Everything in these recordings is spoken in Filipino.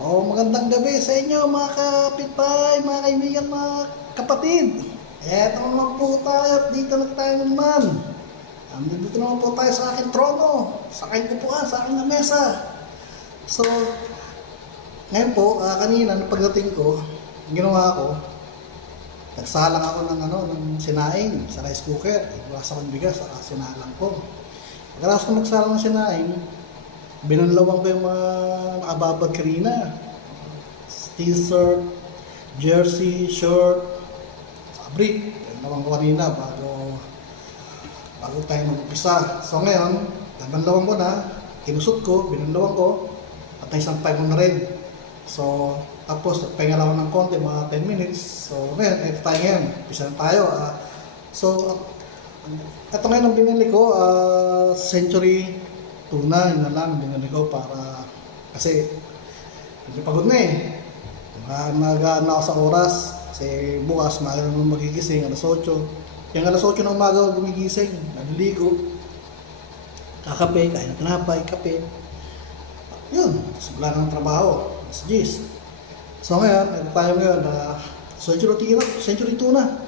Magandang gabi sa inyo mga kapitbahay, mga kaibigan, mga kapatid. Eto naman po tayo at dito na tayo naman. Dito naman po tayo sa aking trono, sa aking upuan, sa aking lamesa. So, ngayon po, kanina, nung pagdating ko, ang ginawa ko, nagsalang ako ng sinaing sa rice cooker. Iwas akong bigas, sinalang ko. Pagkatapos ko magsalang ng sinaing, binanlawan ko yung mga nakababad kanina. T-shirt, jersey, shirt, fabric. Binanlawan ko kanina bago tayo mag-umpisa. So ngayon, binanlawan ko na, kinusot ko, binanlawan ko, at naisampay ko na rin. So, tapos pahinga lang ako ng konti, mga 10 minutes. So ngayon, ito tayo ngayon, umpisa na tayo. So, ito ngayon ang binili ko, Century tuna, yun na lang binili ko para kasi hindi pagod na eh. Nagaan ako sa oras kasi bukas maaga naman magigising, alas 8. Yung alas 8 ng umaga ako gumigising, naliligo, kakape, kain ng tinapay, kape. Yun, simula ng trabaho, alas 10. So ngayon, ito tayo ngayon, Century tuna.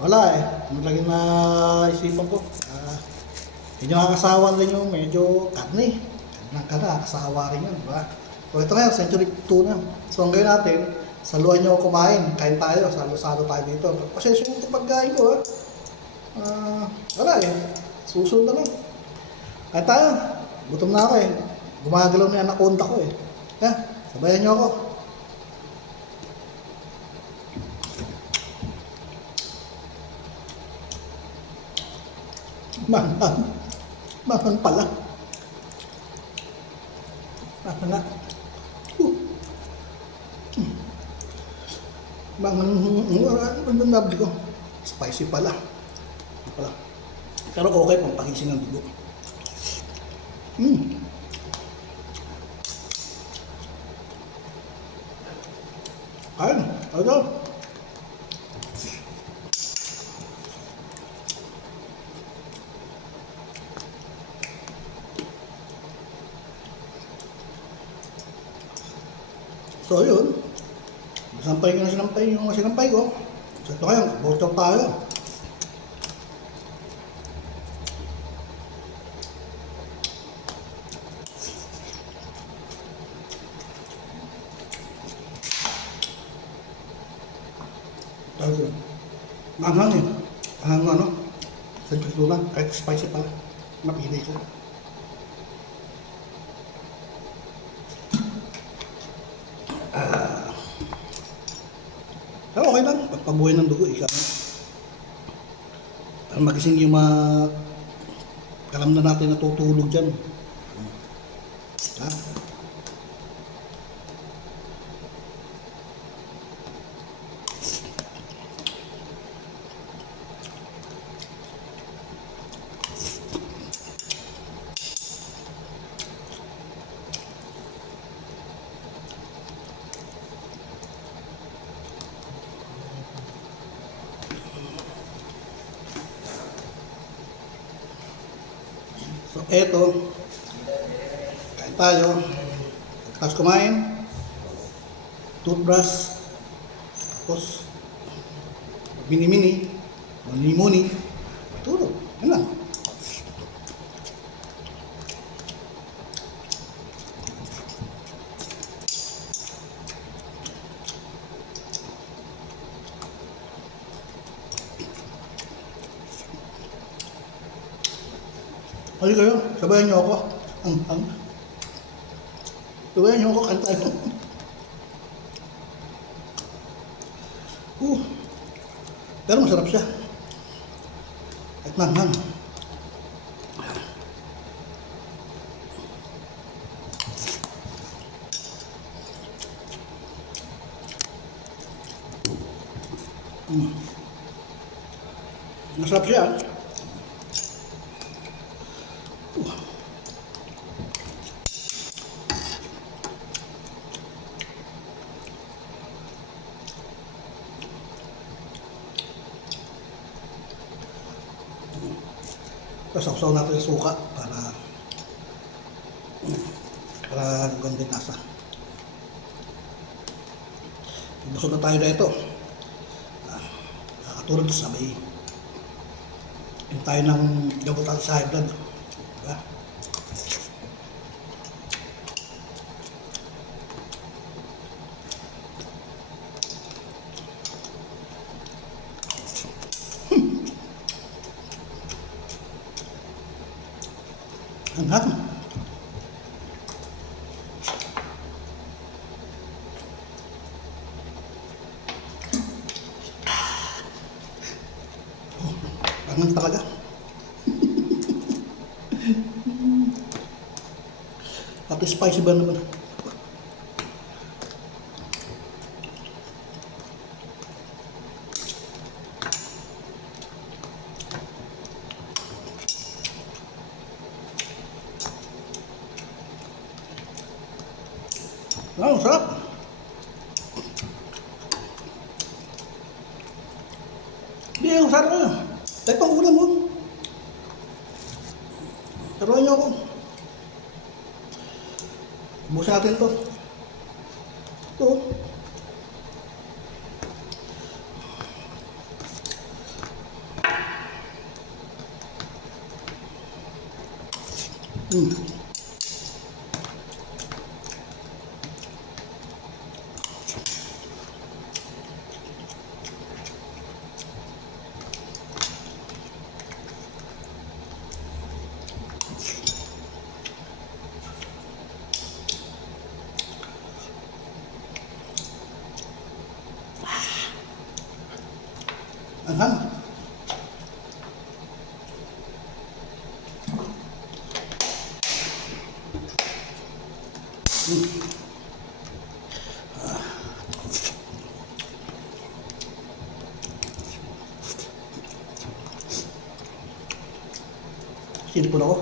Wala eh, ano lagi na isipan ko. Medyo nakakasawa rin yung medyo karne. Nakakasawa rin yun, diba? So ito ngayon, Century tuna. So ang gawin natin, saluhan nyo ako kumain. Kain tayo, salo-salo tayo dito. Pasensya mo ito pagkain ko, ha? Wala eh. Susunod na lang. Kain tayo. Gutom na ako eh. Gumagalaw na yung anaconda ko eh. Sabayan nyo ako. Mangan pala. Mangan. Mangan, nabili ko. Spicy pala. Pero okay, pampagising ng dugo. Ayun, ito. So yun, sinampay ko yung sinampay ko. So ito ngayon, botong tayo. Tayo. Manghang eh. Sa tuna, kahit spicy pala. Napili ko. Pero okay lang, pagpabuhay ng dugo, ikaw. Para magising yung mga kalamnan natin natutulog dyan. Ha? So eto, kain tayo. Tapos kumain, toothbrush, tapos mini-mini, muni-muni, tulog. Yan lang. Hali kayo, sabayan niyo ako. Sabayan niyo ako, kanta tayo. Pero masarap siya. At manghang. Masarap siya. Tapos sausaw natin yung suka para gandang lasa. Busog na tayo dito. Nakatulog sa may yung tayo ng gamot at sa high blood. Diba? Hanggang. Hanggang talaga. At spicy ba naman? Wow, sarap. Hindi, ang sarap na. Dahil pang ulam mo. Taruan niyo ako. Bukasan natin to. Ito. Anghang. Sinipon ako.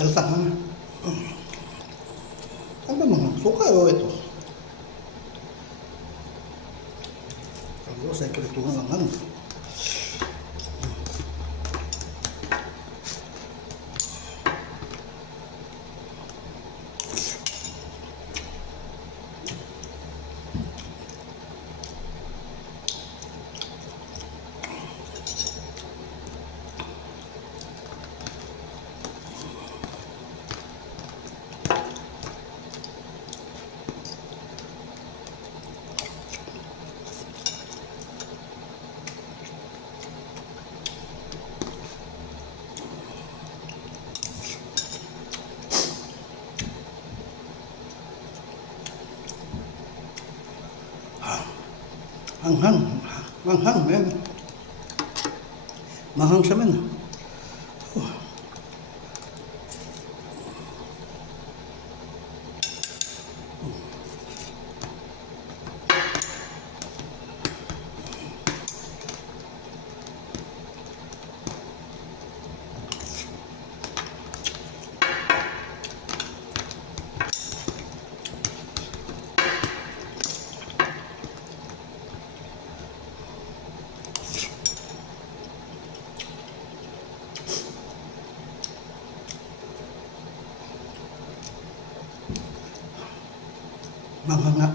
Dahil sa hangin. Ano ba mga suka o ito? Pero sa ito ang hangin. Manghang, manghang, men. Manghang siya, men. Oh. Manghang nga.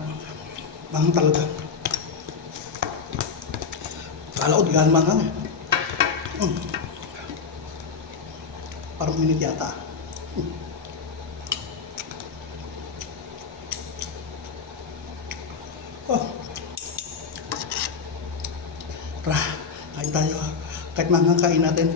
Manghang talaga. Kala ko di gaan manghang eh. Parang minute yata. Oh. Tara, kain tayo. Kahit manghang kain natin.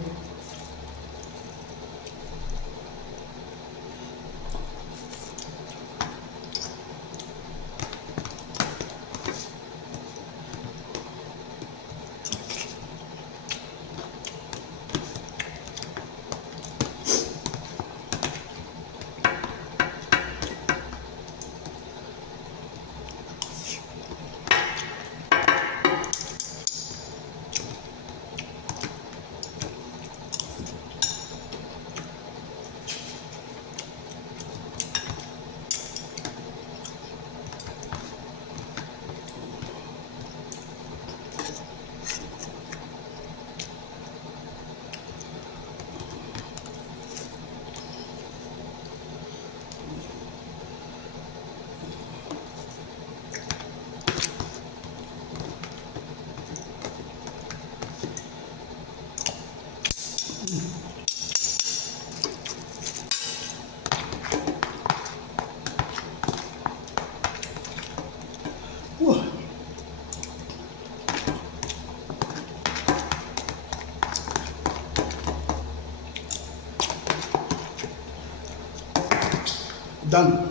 Done.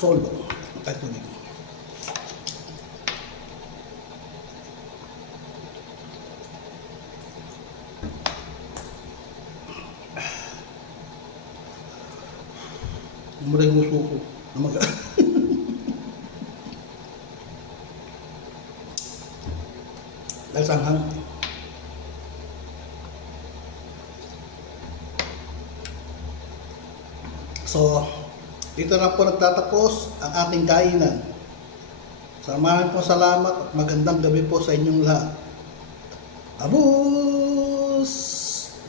Solo. Matay tubig. Mula yung gusto ko. Namaga. Dahil sanghang. So, dito na po nagtatapos ang ating kainan. So, maraming po salamat at magandang gabi po sa inyong lahat. Abus!